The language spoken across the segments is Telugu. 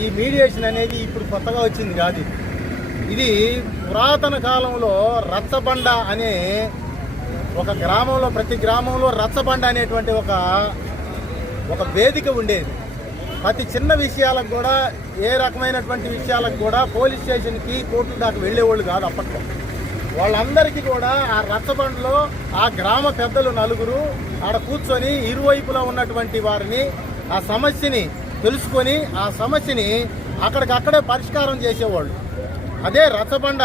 ఈ మీడియేషన్ అనేది ఇప్పుడు కొత్తగా వచ్చింది కాదు ఇది. ఇది పురాతన కాలంలో రచ్చబండ అనే ఒక గ్రామంలో ప్రతి గ్రామంలో రచ్చబండ అనేటువంటి ఒక ఒక వేదిక ఉండేది ప్రతి చిన్న విషయాలకు కూడా ఏ రకమైనటువంటి విషయాలకు కూడా పోలీస్ స్టేషన్కి కోర్టు దాకా వెళ్ళేవాళ్ళు కాదు అప్పట్లో వాళ్ళందరికీ కూడా ఆ రచ్చబండలో ఆ గ్రామ పెద్దలు నలుగురు ఆడ కూర్చొని ఇరువైపులా ఉన్నటువంటి వారిని ఆ సమస్యని తెలుసుకొని ఆ సమస్యని అక్కడికక్కడే పరిష్కారం చేసేవాళ్ళు. అదే రచబండ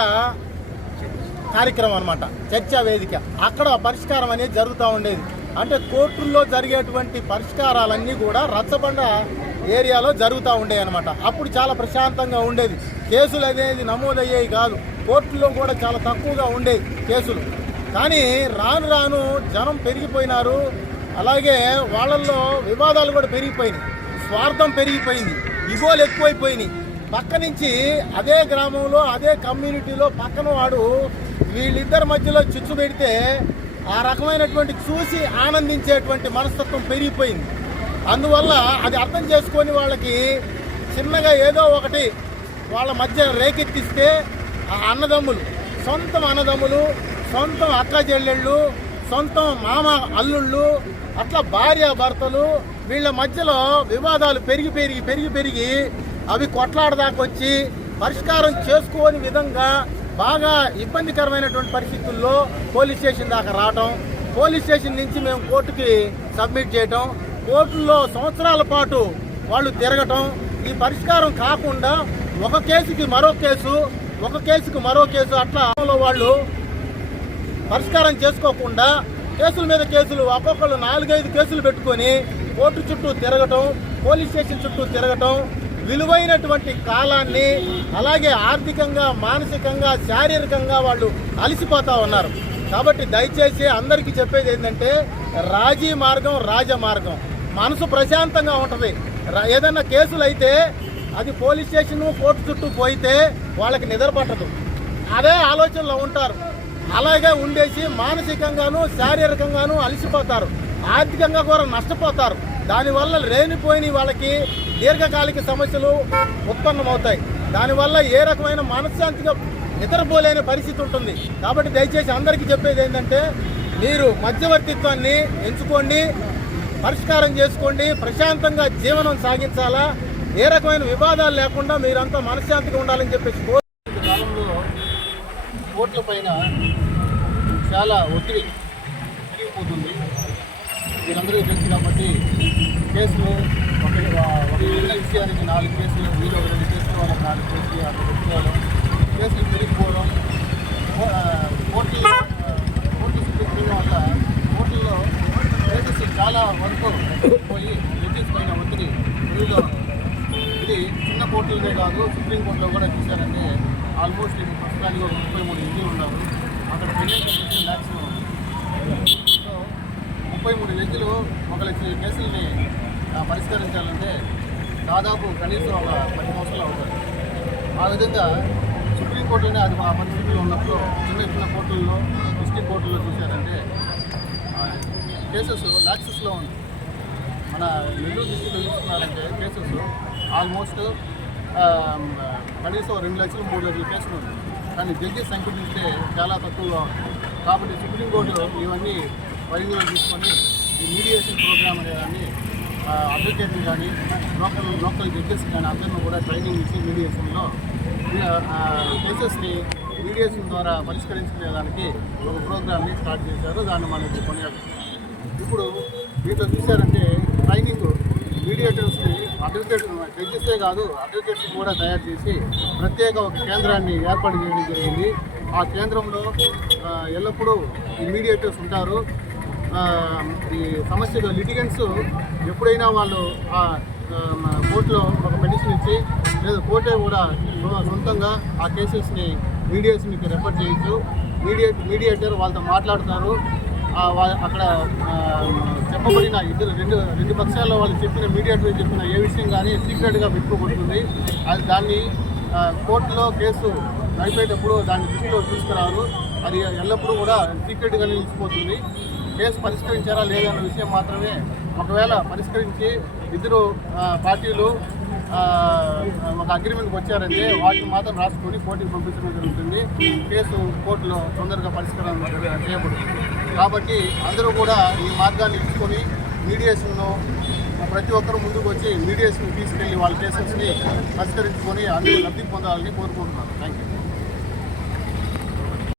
కార్యక్రమం అనమాట చర్చా వేదిక. అక్కడ పరిష్కారం అనేది జరుగుతూ ఉండేది. అంటే కోర్టుల్లో జరిగేటువంటి పరిష్కారాలన్నీ కూడా రచ్చబండ ఏరియాలో జరుగుతూ ఉండేవి అనమాట అప్పుడు చాలా ప్రశాంతంగా ఉండేది. కేసులు అనేది నమోదయ్యేవి కాదు. కోర్టుల్లో కూడా చాలా తక్కువగా ఉండేవి కేసులు. కానీ రాను రాను జనం పెరిగిపోయినారు. అలాగే వాళ్ళల్లో వివాదాలు కూడా పెరిగిపోయినాయి. స్వార్థం పెరిగిపోయింది. ఇగోలు ఎక్కువైపోయినాయి. పక్క నుంచి అదే గ్రామంలో అదే కమ్యూనిటీలో పక్కన వాడు వీళ్ళిద్దరి మధ్యలో చిచ్చు పెడితే ఆ రకమైనటువంటి చూసి ఆనందించేటువంటి మనస్తత్వం పెరిగిపోయింది. అందువల్ల అది అర్థం చేసుకొని వాళ్ళకి చిన్నగా ఏదో ఒకటి వాళ్ళ మధ్య రేకెత్తిస్తే ఆ అన్నదమ్ములు సొంతం అన్నదమ్ములు సొంతం అక్క చెల్లెళ్ళు సొంతం మామ అల్లుళ్ళు అట్లా భార్య భర్తలు వీళ్ళ మధ్యలో వివాదాలు పెరిగి పెరిగి పెరిగి పెరిగి అవి కొట్లాడదాకా వచ్చి పరిష్కారం చేసుకోని విధంగా బాగా ఇబ్బందికరమైనటువంటి పరిస్థితుల్లో పోలీస్ స్టేషన్ దాకా రావటం పోలీస్ స్టేషన్ నుంచి మేము కోర్టుకి సబ్మిట్ చేయటం కోర్టుల్లో సంవత్సరాల పాటు వాళ్ళు తిరగటం ఈ పరిష్కారం కాకుండా ఒక కేసుకి మరో కేసు ఒక కేసుకి మరో కేసు అట్లా వాళ్ళు పరిష్కారం చేసుకోకుండా కేసుల మీద కేసులు ఒక్కొక్కళ్ళు నాలుగైదు కేసులు పెట్టుకొని కోర్టు చుట్టూ తిరగటం పోలీస్ స్టేషన్ చుట్టూ తిరగటం విలువైనటువంటి కాలాన్ని అలాగే ఆర్థికంగా మానసికంగా శారీరకంగా వాళ్ళు అలసిపోతా ఉన్నారు. కాబట్టి దయచేసి అందరికీ చెప్పేది ఏంటంటే రాజీ మార్గం రాజ మార్గం మనసు ప్రశాంతంగా ఉంటుంది. ఏదైనా కేసులు అయితే అది పోలీస్ స్టేషన్ కోర్టు చుట్టూ పోయితే వాళ్ళకి నిద్ర పట్టదు. అదే ఆలోచనలో ఉంటారు. అలాగే ఉండేసి మానసికంగాను శారీరకంగాను అలసిపోతారు. ఆర్థికంగా కూడా నష్టపోతారు. దానివల్ల లేనిపోయిన వాళ్ళకి దీర్ఘకాలిక సమస్యలు ఉత్పన్నమవుతాయి. దానివల్ల ఏ రకమైన మనశ్శాంతిగా నిద్రపోలేని పరిస్థితి ఉంటుంది. కాబట్టి దయచేసి అందరికీ చెప్పేది ఏంటంటే మీరు మధ్యవర్తిత్వాన్ని ఎంచుకోండి పరిష్కారం చేసుకోండి ప్రశాంతంగా జీవనం సాగించాలా ఏ రకమైన వివాదాలు లేకుండా మీరంతా మనశ్శాంతిగా ఉండాలని చెప్పేసి కోర్టు కాలంలో కోర్టుల పైన చాలా ఒత్తిడి కేసులు ఒక ఒక చిన్న విషయానికి నాలుగు కేసులు వీళ్ళు ఒక రెండు కేసులు వాళ్ళకి నాలుగు కేసులు అక్కడ పెట్టుకోవడం కేసులు పెరిగిపోవడం కోర్టులో కోర్టు ఆ, కోర్టు వల్ల కోర్టుల్లో కేసెస్ చాలా వరకు పోయి జడ్జెస్ పైన ఒత్తిడి వీళ్ళు ఇది చిన్న కోర్టులనే కాదు సుప్రీం కోర్టులో కూడా చూశారంటే ఆల్మోస్ట్ ఇప్పుడు ప్రస్తుతానికి ఒక ముప్పై మూడు ఇంటిలు ఉన్నారు. అక్కడ పెళ్ళి మ్యాక్సిమం సో ముప్పై మూడు వ్యక్తులు ఒక లక్ష కేసుల్ని పరిష్కరించాలంటే దాదాపు కనీసం ఒక పది సంవత్సరాలు అవుతుంది. ఆ విధంగా సుప్రీంకోర్టులోనే అది ఆ పరిస్థితుల్లో ఉన్నప్పుడు చిన్న చిన్న కోర్టుల్లో డిస్ట్రిక్ట్ కోర్టుల్లో చూశారంటే కేసెస్ లాక్సెస్లో ఉంది మన నెల్లూరు డిస్టిక్లో చూసుకున్నారంటే కేసెస్ ఆల్మోస్ట్ కనీసం రెండు లక్షలు మూడు లక్షలు కేసులు ఉంది కానీ జడ్జెస్ సంఖ్య చూస్తే చాలా తక్కువగా ఉంది. కాబట్టి సుప్రీంకోర్టు ఇవన్నీ పరిధిలో తీసుకొని ఈ మీడియేషన్ ప్రోగ్రామ్ అనేదాన్ని అడ్వకేట్లు కానీ లోకల్ లోకల్ జడ్జెస్ కానీ అందరిని కూడా ట్రైనింగ్ ఇచ్చి మీడియేషన్లో కేసెస్ని మీడియేషన్ ద్వారా పరిష్కరించుకునేదానికి ఒక ప్రోగ్రామ్ని స్టార్ట్ చేశారు. దాన్ని మనకి కొనియాడుతున్నాం ఇప్పుడు దీంట్లో చూశారంటే ట్రైనింగ్ మీడియేటర్స్ని అడ్వకేట్ జడ్జెసే కాదు అడ్వకేట్స్ కూడా తయారు చేసి ప్రత్యేక ఒక కేంద్రాన్ని ఏర్పాటు చేయడం జరిగింది. ఆ కేంద్రంలో ఎల్లప్పుడూ ఈ మీడియేటర్స్ ఉంటారు. ఈ సమస్యలు లిటిగెంట్స్ ఎప్పుడైనా వాళ్ళు ఆ కోర్టులో ఒక పిటిషన్ ఇచ్చి లేదా కోర్టే కూడా సొంతంగా ఆ కేసెస్ని మీడియేషన్కి రెఫర్ చేయొచ్చు. మీడియేట్ మీడియేటర్ వాళ్ళతో మాట్లాడతారు. అక్కడ చెప్పబడిన ఇద్దరు రెండు రెండు పక్షాల్లో వాళ్ళు చెప్పిన మీడియేటర్ చెప్పిన ఏ విషయం కానీ సీక్రెట్గా పెట్టుకోబడుతుంది అది దాన్ని కోర్టులో కేసు నడిపేటప్పుడు దాన్ని దృష్టిలో తీసుకురారు. అది ఎల్లప్పుడూ కూడా సీక్రెట్గా నిలిచిపోతుంది. కేసు పరిష్కరించారా లేదా అన్న విషయం మాత్రమే ఒకవేళ పరిష్కరించి ఇద్దరు పార్టీలు ఒక అగ్రిమెంట్కి వచ్చారంటే వాటిని మాత్రం రాసుకొని కోర్టుకి పంపించడం జరుగుతుంది. కేసు కోర్టులో తొందరగా పరిష్కారం చేయబడుతుంది. కాబట్టి అందరూ కూడా ఈ మార్గాన్ని ఎంచుకొని మీడియేషన్ను ప్రతి ఒక్కరు ముందుకు వచ్చి మీడియేషన్ తీసుకెళ్ళి వాళ్ళ కేసెస్ని పరిష్కరించుకొని అందరూ లబ్ధి పొందాలని కోరుకుంటున్నాను. Thank you